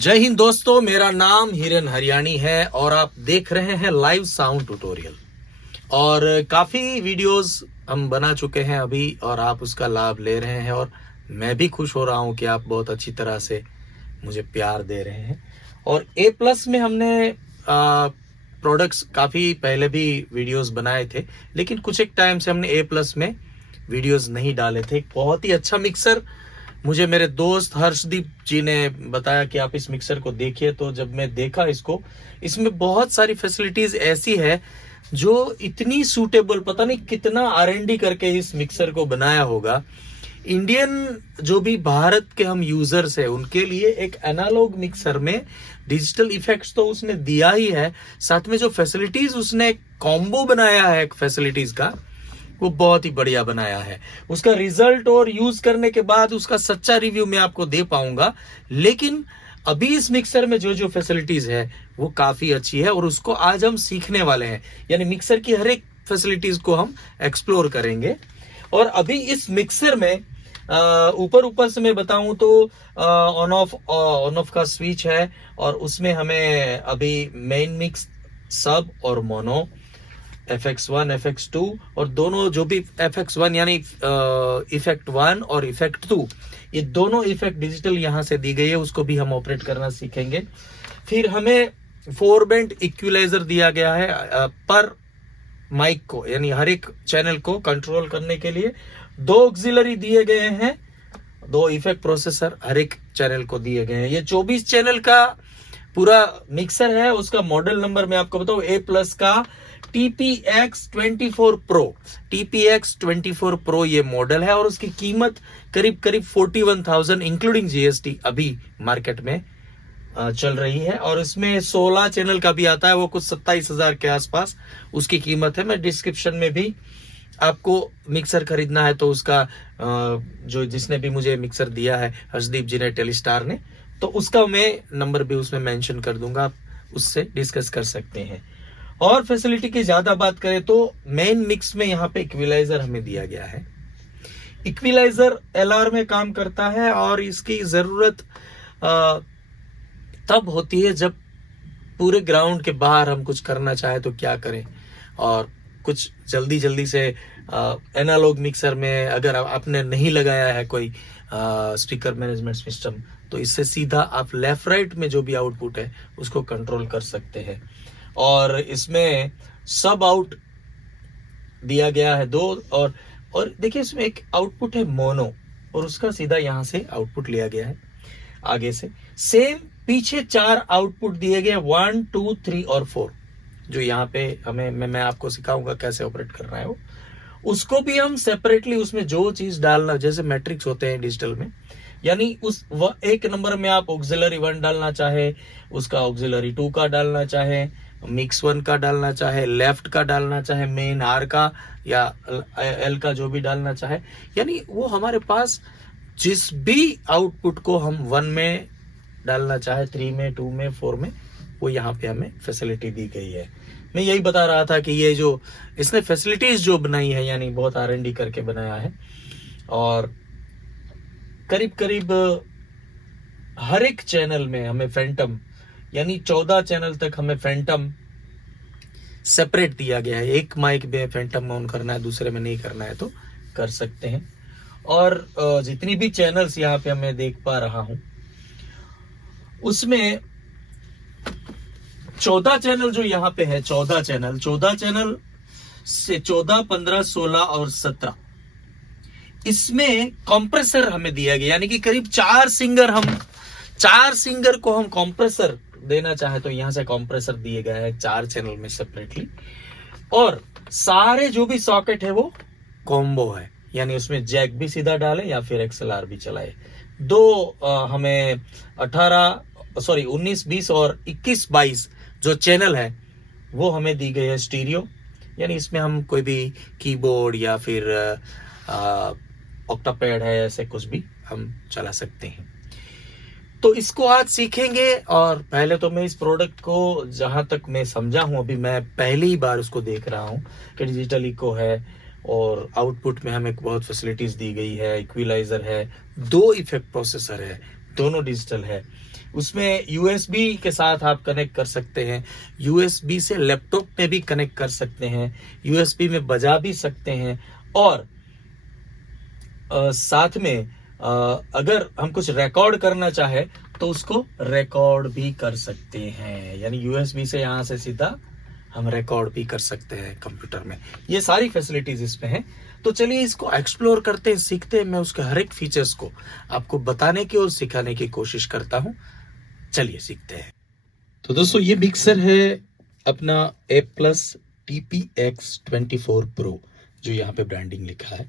जय हिंद दोस्तों, मेरा नाम हिरन हरियाणी है और आप देख रहे हैं लाइव साउंड ट्यूटोरियल। और काफ़ी वीडियोस हम बना चुके हैं अभी और आप उसका लाभ ले रहे हैं और मैं भी खुश हो रहा हूं कि आप बहुत अच्छी तरह से मुझे प्यार दे रहे हैं। और A+ में हमने प्रोडक्ट्स काफ़ी पहले भी वीडियोस बनाए थे, लेकिन कुछ एक टाइम से हमने A+ में वीडियोस नहीं डाले थे। एक बहुत ही अच्छा मिक्सर मुझे मेरे दोस्त हर्षदीप जी ने बताया कि आप इस मिक्सर को देखिए। तो जब मैं देखा इसको, इसमें बहुत सारी फैसिलिटीज ऐसी है जो इतनी सूटेबल, पता नहीं कितना R&D करके इस मिक्सर को बनाया होगा। इंडियन जो भी भारत के हम यूजर्स हैं उनके लिए एक एनालॉग मिक्सर में डिजिटल इफेक्ट्स तो उसने दिया ही है, साथ में जो फैसिलिटीज उसने कॉम्बो बनाया है फैसिलिटीज का, वो बहुत ही बढ़िया बनाया है। उसका रिजल्ट और यूज करने के बाद उसका सच्चा रिव्यू मैं आपको दे पाऊंगा, लेकिन अभी इस मिक्सर में जो जो फैसिलिटीज है वो काफी अच्छी है और उसको आज हम सीखने वाले हैं। यानी मिक्सर की हर एक फैसिलिटीज को हम एक्सप्लोर करेंगे। और अभी इस मिक्सर में ऊपर से मैं बताऊं तो ऑन ऑफ का स्विच है और उसमें हमें अभी मेन मिक्स, सब और मोनो, FX1 FX2 और दोनों जो भी FX1 यानी इफेक्ट 1 और इफेक्ट 2, ये दोनों इफेक्ट डिजिटल यहां से दी गई है, उसको भी हम ऑपरेट करना सीखेंगे। फिर हमें 4 बैंड इक्विलाइजर दिया गया है पर माइक को, यानी हर एक चैनल को कंट्रोल करने के लिए 2 ऑक्सिलरी दिए गए हैं, 2 इफेक्ट प्रोसेसर हर एक चैनल को दिए गए हैं। ये 24 चैनल का पूरा मिक्सर है। उसका मॉडल नंबर मैं आपको बताऊं, A+ का TPX24 Pro ये मॉडल है और उसकी कीमत करीब 41,000 इंक्लूडिंग GST अभी मार्केट में चल रही है। और इसमें 16 चैनल का भी आता है, वो कुछ 27,000 के आसपास उसकी कीमत है। मैं डिस्क्रिप्शन में भी, आपको मिक्सर खरीदना है तो उसका जो जिसने भी मुझे मिक्सर दिया है, हर्षदीप जी ने, टेलीस्टार ने, तो उसका मैं नंबर भी उसमें मेंशन कर दूंगा, आप उससे डिस्कस कर सकते हैं। और फैसिलिटी की ज्यादा बात करें तो मेन मिक्स में यहाँ पे इक्विलाइजर हमें दिया गया है। इक्विलाइजर LR में काम करता है और इसकी जरूरत तब होती है जब पूरे ग्राउंड के बाहर हम कुछ करना चाहे तो क्या करें, और कुछ जल्दी से एनालॉग मिक्सर में अगर आपने नहीं लगाया है कोई स्पीकर मैनेजमेंट सिस्टम, तो इससे सीधा आप लेफ्ट राइट में जो भी आउटपुट है उसको कंट्रोल कर सकते हैं। और इसमें सब आउट दिया गया है 2, और देखिए इसमें एक आउटपुट है मोनो और उसका सीधा यहां से आउटपुट लिया गया है आगे से। सेम पीछे 4 आउटपुट दिए गए, 1 2 3 और 4, जो यहाँ पे हमें मैं आपको सिखाऊंगा कैसे ऑपरेट करना है। वो उसको भी हम सेपरेटली उसमें जो चीज डालना, जैसे मैट्रिक्स होते हैं डिजिटल में, यानी उस एक नंबर में आप ऑक्सिलरी 1 डालना चाहे, उसका ऑक्सिलरी 2 का डालना चाहे, मिक्स 1 का डालना चाहे, लेफ्ट का डालना चाहे, मेन R का या L का जो भी डालना चाहे, यानी वो हमारे पास जिस भी आउटपुट को हम 1 में डालना चाहे, 3 में, 2 में, 4 में, वो यहाँ पे हमें फैसिलिटी दी गई है। मैं यही बता रहा था कि ये जो इसने फैसिलिटीज जो बनाई है, यानी बहुत R&D करके बनाया है। और करीब हर एक चैनल में हमें फैंटम, यानी 14 चैनल तक हमें फैंटम सेपरेट दिया गया है। एक माइक में फैंटम ऑन करना है, दूसरे में नहीं करना है तो कर सकते हैं। और जितनी भी चैनल्स यहाँ पे मैं देख पा रहा हूं, उसमें 14 चैनल जो यहाँ पे है, 14 चैनल से 14, 15, 16 और 17, इसमें कंप्रेसर हमें दिया गया, यानी कि करीब 4 सिंगर को हम कंप्रेसर देना चाहे तो यहां से कंप्रेसर दिए गए हैं 4 चैनल में सेपरेटली। और सारे जो भी सॉकेट है वो कॉम्बो है, यानी उसमें जैक भी सीधा डाले या फिर XLR भी चलाए। 2 हमें 19, 20 और 21, 22 जो चैनल है वो हमें दी गई है स्टीरियो, यानी इसमें हम कोई भी कीबोर्ड या फिर ऑक्टापैड है, ऐसे कुछ भी हम चला सकते हैं। तो इसको आज सीखेंगे। और पहले तो मैं इस प्रोडक्ट को जहां तक मैं समझा हूं, अभी मैं पहली बार उसको देख रहा हूं कि डिजिटल इको है और आउटपुट में हमें बहुत फैसिलिटीज दी गई है, इक्विलाइजर है, 2 इफेक्ट प्रोसेसर है, दोनों डिजिटल है। उसमें यूएसबी के साथ आप कनेक्ट कर सकते हैं, यूएसबी से लैपटॉप में भी कनेक्ट कर सकते हैं, यूएसबी में बजा भी सकते हैं, और साथ में अगर हम कुछ रिकॉर्ड करना चाहे तो उसको रिकॉर्ड भी कर सकते हैं, यानी यूएसबी से यहाँ से सीधा हम रिकॉर्ड भी कर सकते हैं कंप्यूटर में। ये सारी फैसिलिटीज इसमें हैं। तो चलिए इसको एक्सप्लोर करते हैं, सीखते हैं। मैं उसके हर एक फीचर्स को आपको बताने की और सिखाने की कोशिश करता हूं। चलिए सीखते हैं। तो दोस्तों ये मिक्सर है अपना A+ TPX24 Pro, जो यहाँ पे ब्रांडिंग लिखा है,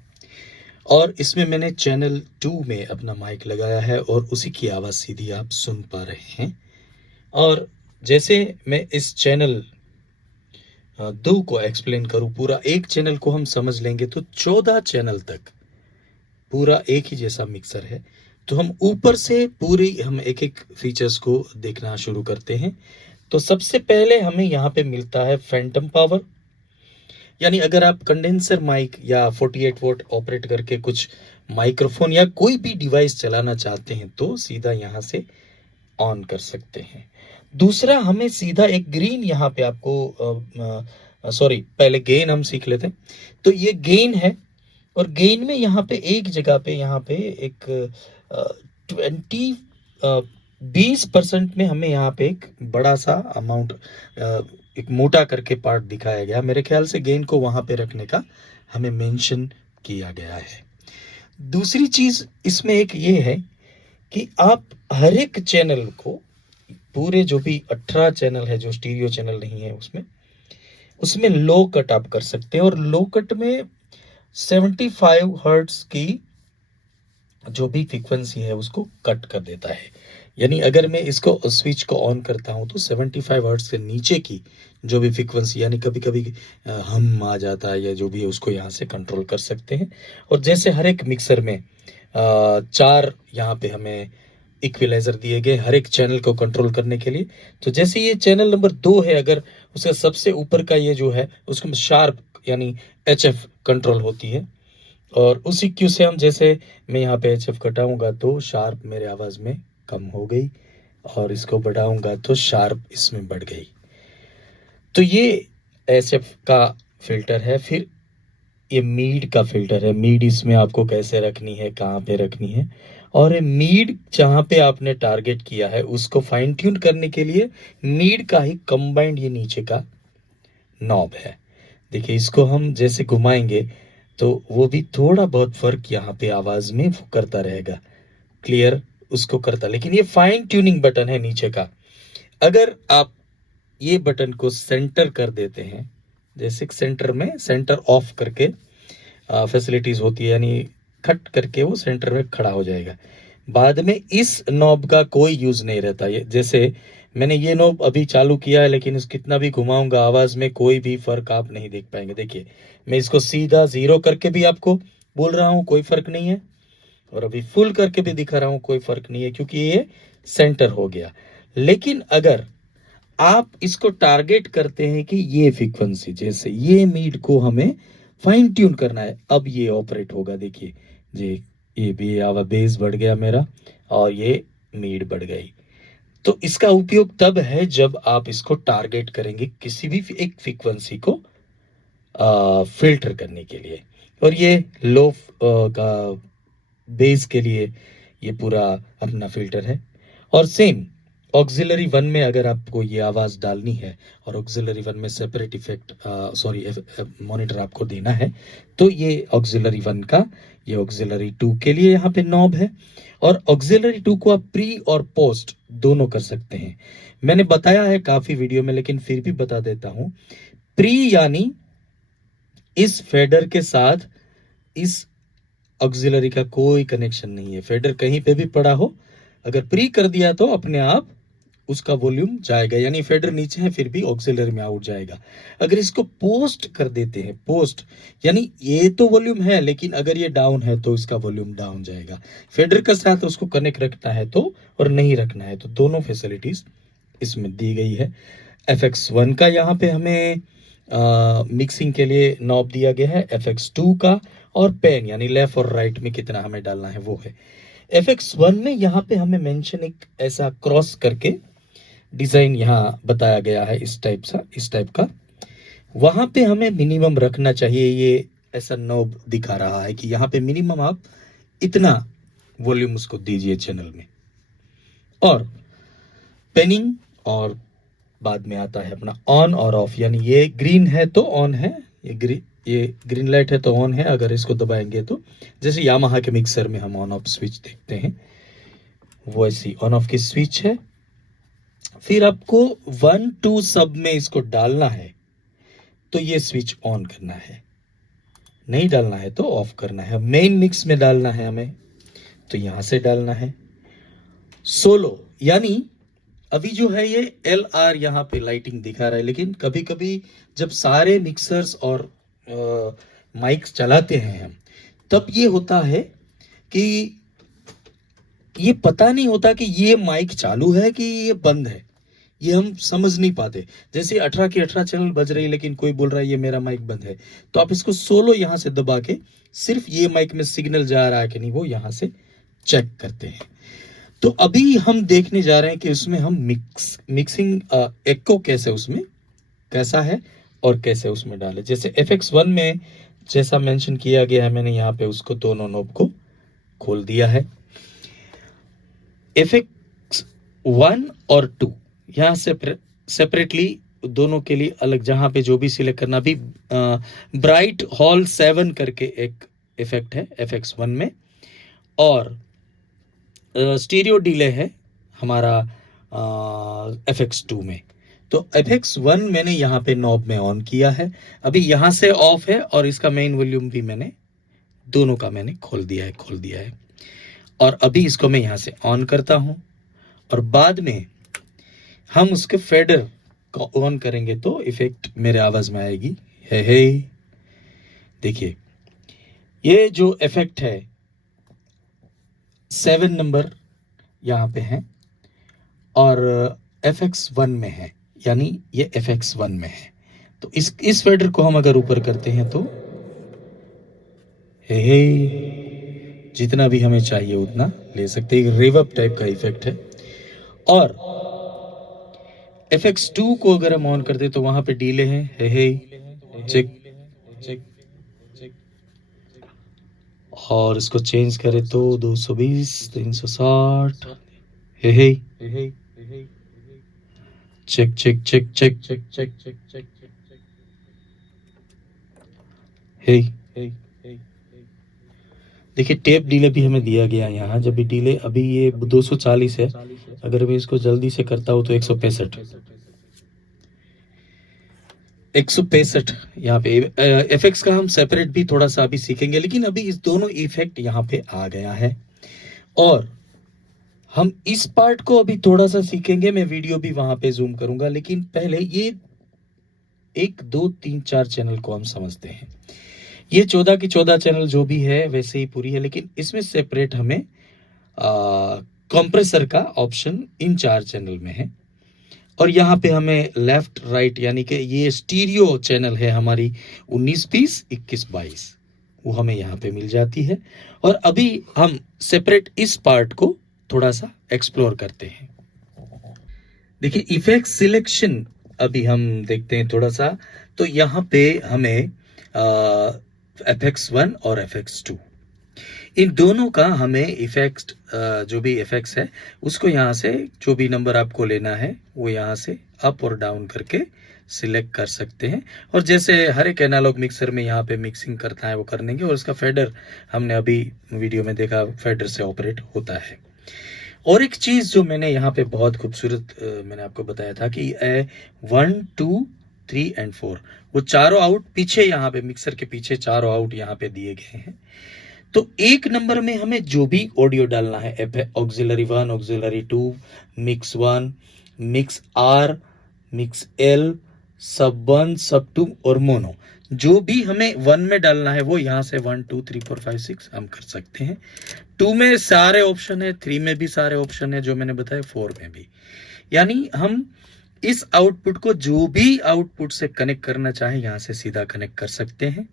और इसमें मैंने चैनल 2 में अपना माइक लगाया है और उसी की आवाज़ सीधी आप सुन पा रहे हैं। और जैसे मैं इस चैनल 2 को एक्सप्लेन करूं, पूरा एक चैनल को हम समझ लेंगे तो 14 चैनल तक पूरा एक ही जैसा मिक्सर है। तो हम ऊपर से पूरी हम एक एक फीचर्स को देखना शुरू करते हैं। तो सबसे पहले हमें यहाँ पे मिलता है फैंटम पावर, यानी अगर आप कंडेंसर माइक या 48 वोल्ट ऑपरेट करके कुछ माइक्रोफोन या कोई भी डिवाइस चलाना चाहते हैं तो सीधा यहाँ से ऑन कर सकते हैं। दूसरा, हमें सीधा एक ग्रीन यहाँ पे आपको सॉरी पहले गेन हम सीख लेते हैं। तो ये गेन है, और गेन में यहाँ पे एक जगह पे यहाँ पे एक 20% में हमें यहाँ पे एक बड़ा सा अमाउंट एक मोटा करके पार्ट दिखाया गया। मेरे ख्याल से गेन को वहां पे रखने का हमें मेंशन किया गया है। दूसरी चीज इसमें एक ये है कि आप हर एक चैनल को, पूरे जो भी 18 चैनल है जो स्टीरियो चैनल नहीं है उसमें लो कट आप कर सकते हैं, और लो कट में 75 हर्ट्ज की जो भी फ्रीक्वेंसी है उसको कट कर देता है। यानी अगर मैं इसको स्विच को ऑन करता हूं तो 75 हर्ट्ज से नीचे की जो भी फ्रीक्वेंसी, यानी कभी कभी हम आ जाता है या जो भी है, उसको यहाँ से कंट्रोल कर सकते हैं। और जैसे हर एक मिक्सर में 4 यहाँ पे हमें इक्विलाइजर दिए गए हर एक चैनल को कंट्रोल करने के लिए। तो जैसे ये चैनल नंबर 2 है, अगर उसका सबसे ऊपर का ये जो है उसको शार्प यानी HF कंट्रोल होती है, और उसी क्यू से हम जैसे मैं यहाँ पे HF घटाऊंगा तो शार्प मेरे आवाज में कम हो गई, और इसको बढ़ाऊंगा तो शार्प इसमें बढ़ गई। तो ये HF का फिल्टर है। फिर ये मीड का फिल्टर है। मीड इसमें आपको कैसे रखनी है, कहाँ पे रखनी है, और मीड जहाँ पे आपने टारगेट किया है उसको फाइन ट्यून करने के लिए मीड का ही कंबाइंड ये नीचे का नॉब है। देखिए इसको हम जैसे घुमाएंगे तो वो भी थोड़ा बहुत फर्क यहाँ पे आवाज में करता रहेगा, क्लियर उसको करता, लेकिन ये फाइन ट्यूनिंग बटन है नीचे का। अगर आप ये बटन को सेंटर कर देते हैं, जैसे सेंटर में सेंटर ऑफ करके फैसिलिटीज होती है, यानी कट करके वो सेंटर में खड़ा हो जाएगा। बाद में इस नॉब का कोई यूज नहीं रहता। ये जैसे मैंने ये नॉब अभी चालू किया है, लेकिन इस कितना भी घुमाऊंगा आवाज में कोई भी फर्क आप नहीं देख पाएंगे। देखिए मैं इसको सीधा 0 करके भी आपको बोल रहा हूं, कोई फर्क नहीं है, और अभी फुल करके भी दिखा रहा हूं, कोई फर्क नहीं है, क्योंकि ये सेंटर हो गया। लेकिन अगर आप इसको टारगेट करते हैं कि ये फ्रीक्वेंसी, जैसे ये मीड को हमें फाइन ट्यून करना है, अब ये ऑपरेट होगा। देखिए जी, ये भी आवाज बेस बढ़ गया मेरा और ये मीड बढ़ गई। तो इसका उपयोग तब है जब आप इसको टारगेट करेंगे किसी भी एक फ्रीक्वेंसी को फिल्टर करने के लिए। और ये लो का बेस के लिए ये पूरा अपना फिल्टर है। और सेम ऑक्सिलरी 1 में अगर आपको ये आवाज डालनी है और ऑक्सिलरी 1 में सेपरेट इफेक्ट सॉरी मॉनिटर आपको देना है, तो ये ऑक्सिलरी 1 का, ये ऑक्सिलरी 2 के लिए यहाँ पे नॉब है। और ऑक्सिलरी 2 को आप प्री और पोस्ट दोनों कर सकते हैं। मैंने बताया है काफी वीडियो में, लेकिन फिर भी बता देता हूं। प्री यानी इस फेडर के साथ इस ऑक्सिलरी का कोई कनेक्शन नहीं है। फेडर कहीं पे भी पड़ा हो, अगर प्री कर दिया तो अपने आप उसका वॉल्यूम जाएगा, यानी फेडर नीचे है फिर भी ऑक्सिलरी में आउट जाएगा। अगर इसको पोस्ट कर देते हैं, पोस्ट यानी ये तो वॉल्यूम है लेकिन अगर ये डाउन है तो इसका वॉल्यूम डाउन जाएगा। फेडर के साथ उसको कनेक्ट रखना है तो, और नहीं रखना है तो, दोनों फैसिलिटीज इसमें दी गई है। FX1 का यहाँ पे हमें मिक्सिंग के लिए नॉब दिया गया है। FX2 का और पेन यानी लेफ्ट और राइट में कितना हमें डालना है वो है। FX1 में यहाँ पे हमें मेंशन एक ऐसा क्रॉस करके डिजाइन यहाँ बताया गया है, इस टाइप का। वहां पे हमें मिनिमम रखना चाहिए, ये ऐसा नॉब दिखा रहा है कि यहाँ पे मिनिमम आप इतना वॉल्यूम उसको दीजिए चैनल में। और पेनिंग, और बाद में आता है अपना ऑन और ऑफ, यानी ये ग्रीन है तो ऑन है, ये ग्रीन लाइट है तो ऑन है। अगर इसको दबाएंगे तो जैसे यामाहा के मिक्सर में हम ऑन ऑफ स्विच देखते हैं, वो ऐसी ऑन ऑफ की स्विच है। फिर आपको 1 2 सब में इसको डालना है तो ये स्विच ऑन करना है, नहीं डालना है तो ऑफ करना है। मेन मिक्स में डालना है हमें तो यहां से डालना है। सोलो यानी अभी जो है ये LR यहाँ पे लाइटिंग दिखा रहा है, लेकिन कभी कभी जब सारे मिक्सर्स और माइक्स चलाते हैं हम, तब ये होता है कि ये पता नहीं होता कि ये माइक चालू है कि ये बंद है, ये हम समझ नहीं पाते। जैसे 18 की 18 चैनल बज रही है लेकिन कोई बोल रहा है ये मेरा माइक बंद है, तो आप इसको सोलो यहां से दबा के सिर्फ ये माइक में सिग्नल जा रहा है कि नहीं वो यहां से चेक करते हैं। तो अभी हम देखने जा रहे हैं कि उसमें हम मिक्सिंग एको कैसे उसमें कैसा है और कैसे उसमें डाले। जैसे FX1 में जैसा मेंशन किया गया है, मैंने यहाँ पे उसको दोनों नॉब को खोल दिया है। FX1 और 2 यहाँ से सेपरेटली दोनों के लिए अलग, जहां पे जो भी सिलेक्ट करना। अभी ब्राइट हॉल 7 करके एक इफेक्ट है FX1 में, और स्टीरियो डिले है हमारा FX2 में। तो FX1 मैंने यहाँ पे नॉब में ऑन किया है, अभी यहाँ से ऑफ है, और इसका मेन वॉल्यूम भी मैंने दोनों का मैंने खोल दिया है। और अभी इसको मैं यहाँ से ऑन करता हूं, और बाद में हम उसके फेडर को ऑन करेंगे तो इफेक्ट मेरे आवाज में आएगी। हे देखिए, ये जो इफेक्ट है 7 नंबर यहाँ पे है और FX1 में है, यानी ये FX1 में है। तो इस फेडर को हम अगर ऊपर करते हैं तो हे जितना भी हमें चाहिए उतना ले सकते हैं। रिवर्ब टाइप का इफेक्ट है। और FX2 को अगर हम ऑन करते तो वहां पे डीले है, चेक, और इसको चेंज करें तो 220 360, hey check check check check check check check check hey देखिए, टेप डिले भी हमें दिया गया है यहाँ। जब भी डिले, अभी ये 240 है, अगर मैं इसको जल्दी से करता हूं तो 165 यहाँ पे। एफएक्स का हम सेपरेट भी थोड़ा सा अभी सीखेंगे, लेकिन अभी इस दोनों इफेक्ट यहाँ पे आ गया है। और हम इस पार्ट को अभी थोड़ा सा सीखेंगे, मैं वीडियो भी वहां पे जूम करूंगा, लेकिन पहले ये 1 2 3 4 चैनल को हम समझते हैं। ये 14 की 14 चैनल जो भी है वैसे ही पूरी है, लेकिन इसमें सेपरेट हमें कंप्रेसर का ऑप्शन इन 4 चैनल में है। और यहाँ पे हमें लेफ्ट राइट, यानी कि ये स्टीरियो चैनल है हमारी 19 20 21 22, वो हमें यहाँ पे मिल जाती है। और अभी हम सेपरेट इस पार्ट को थोड़ा सा एक्सप्लोर करते हैं। देखिए, इफेक्ट सिलेक्शन अभी हम देखते हैं थोड़ा सा। तो यहाँ पे हमें FX1 और FX2 इन दोनों का हमें इफेक्ट, जो भी इफेक्ट्स है उसको यहाँ से जो भी नंबर आपको लेना है वो यहाँ से अप और डाउन करके सिलेक्ट कर सकते हैं। और जैसे हर एक एनालॉग मिक्सर में यहाँ पे मिक्सिंग करता है वो कर देंगे। और इसका फेडर हमने अभी वीडियो में देखा, फेडर से ऑपरेट होता है। और एक चीज जो मैंने यहाँ पे बहुत खूबसूरत मैंने आपको बताया था कि 1 2 3 और 4 वो चारों आउट पीछे, यहाँ पे मिक्सर के पीछे चारों आउट यहाँ पे दिए गए हैं। तो एक नंबर में हमें जो भी ऑडियो डालना है, auxiliary 1 auxiliary 2 mix 1 mix R mix L सब 1 सब 2 और मोनो, जो भी हमें 1 में डालना है वो यहाँ से 1 2 3 4 5 6 हम कर सकते हैं। 2 में सारे ऑप्शन है, 3 में भी सारे ऑप्शन है जो मैंने बताया, 4 में भी। यानी हम इस आउटपुट को जो भी आउटपुट से कनेक्ट करना चाहे यहाँ से सीधा कनेक्ट कर सकते हैं।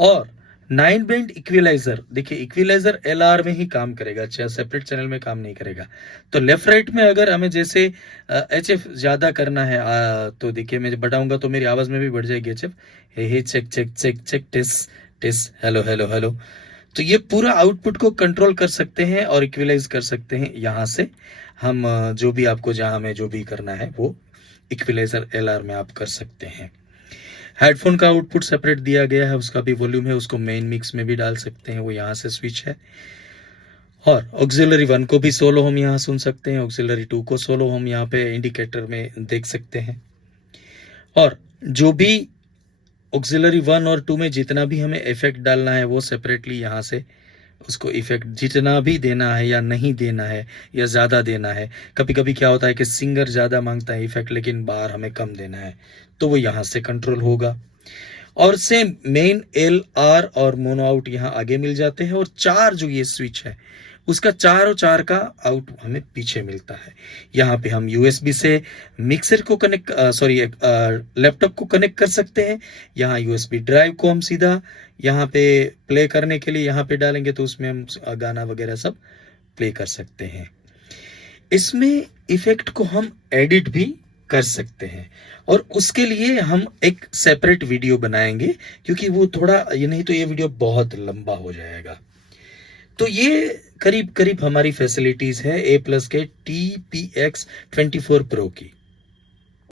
और 9 बैंड इक्विलाइजर, देखिए इक्विलाइजर LR में ही काम करेगा, चाहे सेपरेट चैनल में काम नहीं करेगा। तो लेफ्ट राइट में अगर हमें जैसे HF ज्यादा करना है तो देखिए मैं बढ़ाऊंगा तो मेरी आवाज में भी बढ़ जाएगी HF। Hey check check check check test test hello hello hello. तो ये पूरा आउटपुट को कंट्रोल कर सकते हैं और इक्विलाइज कर सकते हैं। यहाँ से हम जो भी आपको जहां में जो भी करना है वो इक्विलाइजर LR में आप कर सकते हैं। हेडफोन का आउटपुट सेपरेट दिया गया है, उसका भी वॉल्यूम है, उसको मेन मिक्स में भी डाल सकते हैं, वो यहाँ से स्विच है। और ऑक्सिलरी 1 को भी सोलो हम यहाँ सुन सकते हैं, ऑक्सिलरी 2 को सोलो हम यहाँ पे इंडिकेटर में देख सकते हैं। और जो भी ऑक्सिलरी 1 और 2 में जितना भी हमें इफेक्ट डालना है वो सेपरेटली यहाँ से उसको इफेक्ट जितना भी देना है या नहीं देना है या ज़्यादा देना है। कभी कभी क्या होता है कि सिंगर ज़्यादा मांगता है इफेक्ट लेकिन बाहर हमें कम देना है, तो वो यहाँ से कंट्रोल होगा। और सेम मेन LR और मोनो आउट यहाँ आगे मिल जाते हैं, और 4 जो ये स्विच है उसका 4 और 4 का आउट हमें पीछे मिलता है। यहाँ पे हम USB से मिक्सर को कनेक्ट लैपटॉप को कनेक्ट कर सकते हैं। यहाँ USB ड्राइव को हम सीधा यहाँ पे प्ले करने के लिए यहाँ पे डालेंगे तो उसमें हम गाना वगैरह सब प्ले कर सकते हैं। इसमें इफेक्ट को हम एडिट भी कर सकते हैं, और उसके लिए हम एक सेपरेट वीडियो बनाएंगे क्योंकि वो थोड़ा ये नहीं तो ये वीडियो बहुत लंबा हो जाएगा। तो ये करीब करीब हमारी फैसिलिटीज है A+ के TPX 24 Pro की।